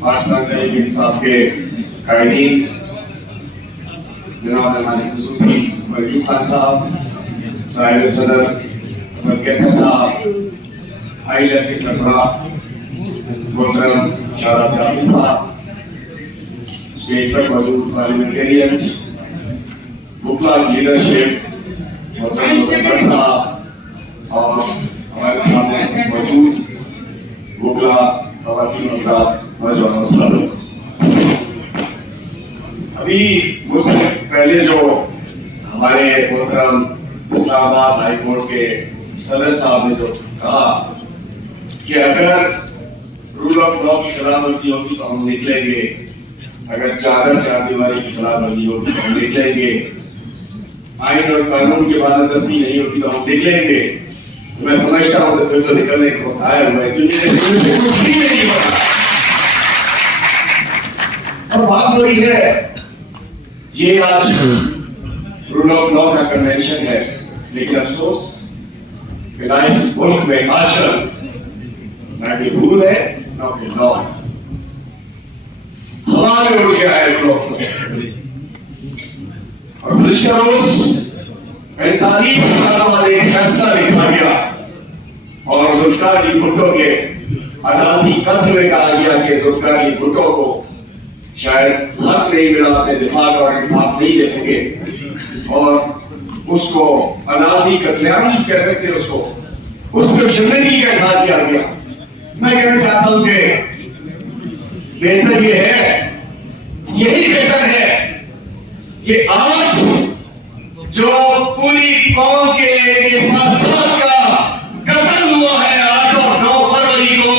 पाकिस्तान तहरीक इंसाफ के कायदीन जनाब हमारे खुसूसी मरयूम खान साहब, साहिब सदर हसन कैसर साहब, आईएलएफ के सरबराह मोहतरम शादाब जाफरी साहब, स्टेज पर मौजूद पार्लियामेंटेरियंस, बुकला लीडरशिप मोहतरम मुजफ्फर साहब और हमारे सामने मौजूद बुकला खवातीन हज़रात नौजवानों साहब। अभी मुझसे पहले जो हमारे मोहतरम इस्लामाबाद हाई कोर्ट के सदर साहब ने जो कहा कि अगर रूल ऑफ लॉ की खिलाफवर्जी होगी तो हम निकलेंगे, अगर चादर चार दीवारी की खिलाफवर्जी होगी तो हम निकलेंगे, आइन और कानून की बालादस्ती नहीं होगी तो हम निकलेंगे, तो मैं समझता हूं तो फिर तो निकलने को आया हुआ है, क्योंकि कुछ भी नहीं पता। और बात हो रही है, ये आज रूल ऑफ लॉ का कन्वेंशन है, लेकिन अफसोस कि ना इस मुल्क में आजकल ना कि रूल है ना कि लॉ है, हमारे उड़ गया है रूल ऑफ लॉ। और गुज़िश्ता रोज 45 साल बाद एक फैसला लिखा गया और जुल्फ़िकार अली भुट्टो के अदालती कत्ल में कहा गया कि जुल्फ़िकार अली भुट्टो को शायद हक नहीं मिला, अपने दिफा और इंसाफ नहीं दे सके और उसको अदालती कत्लेआम कह सकते हैं, उसको उस पर शर्मिंदगी का इज़हार किया गया। मैं कहना चाहता हूं कि बेहतर ये है, यही बेहतर है कि आज जो पूरी कौम के साथ का कत्ल हुआ है 8 और 9 फरवरी को,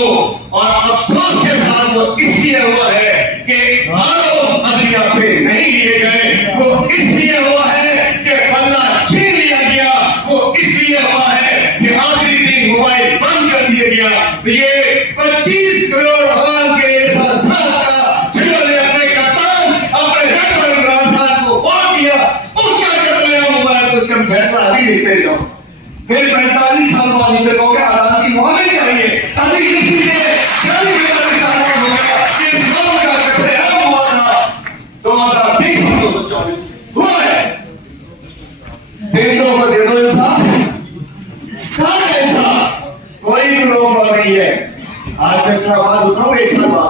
और अफसोस के साथ वो इसलिए हुआ है कि आरोप अदलिया से नहीं लिए गए, वो इसलिए हुआ है कि पल्ला छीन लिया गया, वो इसलिए हुआ है कि आखिरी दिन मोबाइल बंद कर दिया गया। तो ये 25 करोड़ अवाम के साथ का जिन्होंने अपने कप्तान अपने रहबर इमरान खान को वोट दिया, उसका कत्लेआम हुआ है, तो उसका फैसला अभी लिखते जाओ। फिर 45 साल बाद नहीं देखोगे, अदालत की मांगनी चाहिए तारीख लिख दीजिए, हुआ है, दे दो इंसाफ, कहाँ है इंसाफ? कोई भी लोग नहीं है। आज मैं सवाल उठाऊं, एक सवाल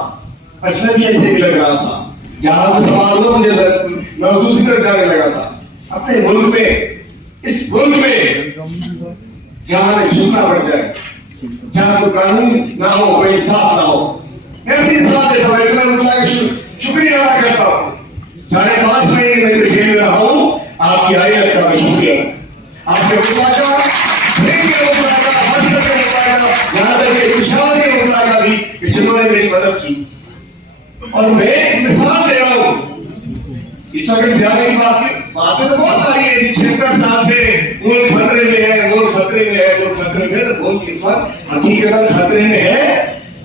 अजनबी से भी लग रहा था, जहां से सवाल हुआ मुझे मैं दूसरी तरफ जाने लगा था। अपने मुल्क में, इस मुल्क में जहां में झूठा बढ़ जाए, जहां कोई कानून ना हो, कोई इंसाफ ना हो, मैं अपनी सलाह देता हूं, मैं उनका शुक्रिया अदा करता हूं। 5.5 महीने में जो जेल में रहा हूं, आपकी आईएलएफ का मैं शुक्रिया, आपके मुलाका, यहाँ तक के पेशावर के मुलाका भी जिन्होंने मेरी मदद की। और मैं एक मिसाल दे रहा हूं, इस वक्त ज्यादा की बातें तो बहुत सारी है। 76 साल से मुल्क खतरे में है, मुल्क खतरे में है, मुल्क खतरे में है, तो मुल्क इस वक्त हकीकतन खतरे में है।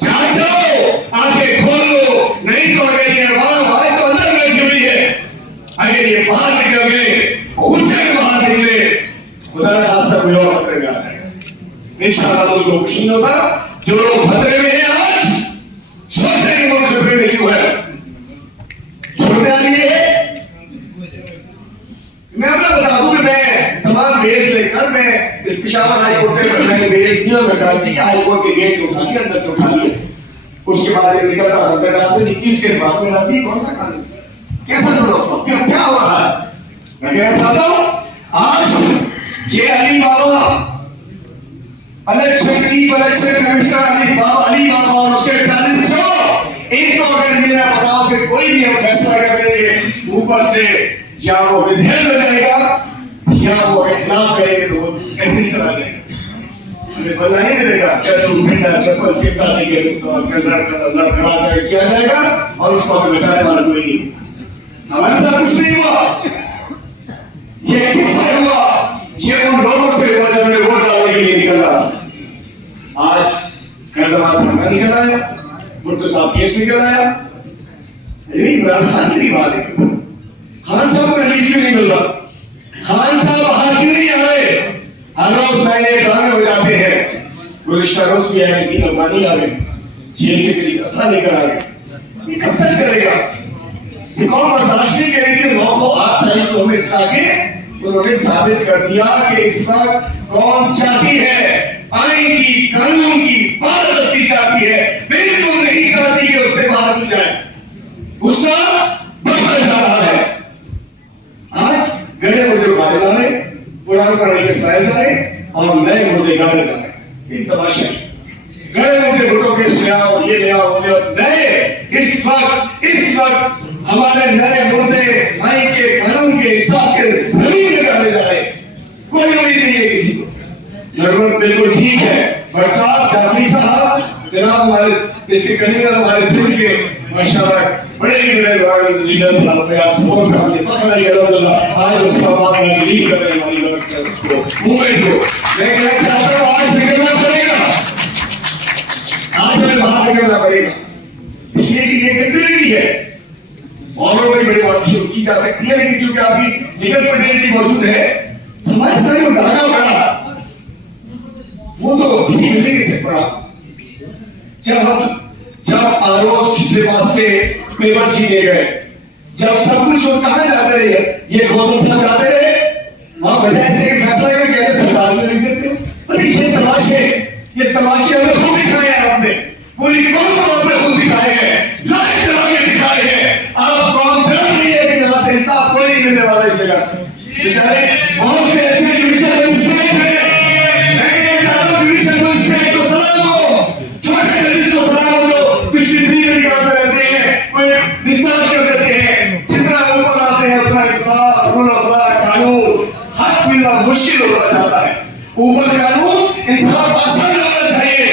जाग जाओ, आंखें खोल लो, नहीं तो अगर ये आवाज तो अंदर बैठी हुई है, अगर ये बाहर निकल गए, उनसे बाहर निकले, खुदा ना खास्ता कोई और खतरे में आ जाएगा। इंशाअल्लाह मुल्क को कुछ नहीं होता। जो लोग खतरे में हैं आज, सोचते हैं मुल्क खतरे में क्यों है, छोड़ने वाली है। मैं अपना बता दूं कि मैं तमाम बेल्स लेकर मैं इस पेशावर हाई कोर्ट से मैंने बेल्स दिया, मैं कराची के हाई कोर्ट के गेट से उठा लिया, अंदर से उठा लिया। उसके बाद जब निकलता अंदर आते 21 के बाद में आती कौन सा कानून, कैसा दोस्तों, क्या हो रहा है? मैं कहना चाहता हूं, आज ये Ali Baba election chief election commissioner Ali Baba और उसके 40 इनको अगर ये ना बताओ कि कोई भी हम फैसला कर देंगे ऊपर से, या वो विधेयक हो जाएगा या वो इखलाफ करेंगे, तो वो कैसे चला जाएगा? हमें पता नहीं मिलेगा क्या तो बेटा चप्पल चिपका देंगे, उसको लड़खड़ा कर किया जाएगा और उसको हमें बचाने वाला कोई नहीं। हमारे साथ कुछ नहीं हुआ, ये किससे हुआ? ये उन लोगों से हुआ जब मैं वोट डालने के लिए निकल रहा था। आज फैजाबाद धरना निकल आया, भुट्टो साहब केस निकल आया, इमरान खान की बात है। खान साहब को रिलीफ क्यों नहीं मिल रहा? खान साहब बाहर क्यों नहीं आ रहे? हर रोज नए नए ड्रामे हो जाते हैं। गुज़िश्ता रोज भी आए तीन अफगानी आ गए, जेल के करीब असला लेकर आ गए। ये कब तक चलेगा? ये कौन बर्दाश्त नहीं करेगी? 9 को 8 तारीख को हमें इसका के उन्होंने साबित कर दिया कि इस वक्त कौन चाहती है आईन की, कानून की पारदर्शी चाहती है, बिल्कुल नहीं चाहती कि उससे बाहर की जाए। गुस्सा बढ़ता जा रहा है। आज गड़े मुद्दे उठाए जा रहे, पुराने पुराने के सराय जा रहे और नए मुद्दे गाड़े जा रहे। एक तमाशा, गड़े मुद्दे भुट्टो के ले आओ, ये ले आओ, वो ले आओ। नए इस वक्त हमारे नए मुद्दे आईन के, कानून के, इंसाफ के जमीन में गाड़े जा रहे। कोई उम्मीद नहीं है किसी को। जरूरत बिल्कुल ठीक है। बट साहब, जाफरी साहब, जनाब हमारे इसके कन्वीनर, हमारे सिंध के माशाअल्लाह बड़े लीडर फयाज सपोर्ट का मुझे फख्र है अल्हम्दुलिल्लाह। आज उसका बात में लीड कर रहे हैं हमारी व्यवस्था उसको मूवमेंट को। लेकिन मैं चाहता हूँ आज निकलना पड़ेगा, आज हमें बाहर निकलना पड़ेगा, इसलिए कि ये कंटिन्यूटी है। और बड़ी बड़ी बात शुरू की जा सकती है, लेकिन चूंकि आपकी लीगल फर्टिलिटी मौजूद है, हमारे सारे को डाका पड़ा, वो तो किसी बिल्डिंग से पड़ा। जब आरोप के पास से पेपर छीने गए, जब सब कुछ कहा जाते रहे, ये घोषणा जाते रहे, वहां बजाय से फैसला करके सरकार में लिख देते हो। ये तमाशे हमें खुद दिखाए हैं आपने, पूरी कौम को आपने खुद दिखाए हैं, लाइव चला के दिखाए हैं। आप कौन जान रही है कि यहाँ से इंसाफ कोई नहीं मिलने वाला इस जगह से। बेचारे बहुत से अच्छे जुडिशल मजिस्ट्रेट हैं, जुडिशल मजिस्ट्रेट को सलाम हो, छोटे जजेस को सलाम हो, जो 63 में निकालते रहते हैं, कोई डिस्चार्ज कर देते हैं। जितना ऊपर आते हैं उतना इंसाफ, रूल ऑफ लॉ, कानून, हक मिलना मुश्किल होता जाता है। ऊपर कानून, इंसाफ आसान होना चाहिए,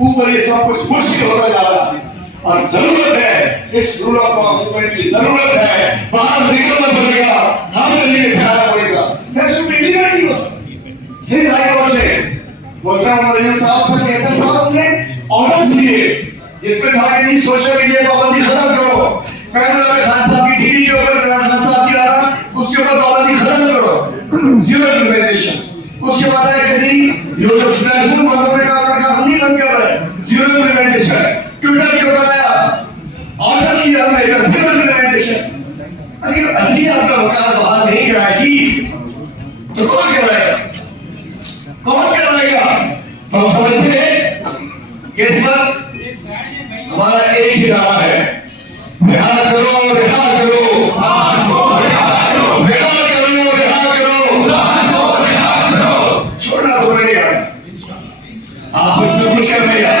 ऊपर ये सब कुछ मुश्किल होता जा रहा है। और जरूरत है इस रूल ऑफ लॉ मूवमेंट की, जरूरत है। बाहर निकलना पड़ेगा, हम दिल्ली से आना पड़ेगा। फैसलों की लिबर्टी हो सिंध हाई कोर्ट से मोहतरम मजीद साहब से कैसे साहब ने ऑर्डर्स दिए, जिसमें था कि सोशल मीडिया पाबंदी खत्म करो, कैमरा में खान साहब की टीवी के ऊपर खान साहब की आ रहा उसके ऊपर पाबंदी खत्म करो, जीरो इम्प्लीमेंटेशन। उसके बाद है कहीं ये जो टेलीफोन बंद होने का हम नहीं बंद कर रहे, जीरो इम्प्लीमेंटेशन। ट्विटर के ऊपर आया ऑर्डर लिया हमने जीरो इम्प्लीमेंटेशन। अगर अभी आपका वकालत बाहर नहीं कराएगी तो कौन कराएगा? कौन कराएगा? हम समझते हैं कि इस वक्त हमारा एक ही नारा है, रिहा करो, रिहा करो, रिहा करो, रिहा करो, छोड़ना तो पड़ेगा। आप इससे कुछ कर नहीं रहे।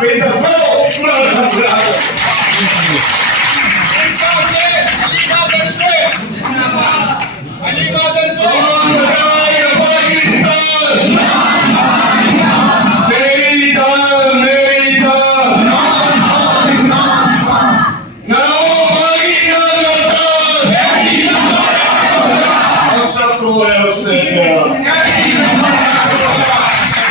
बेहतर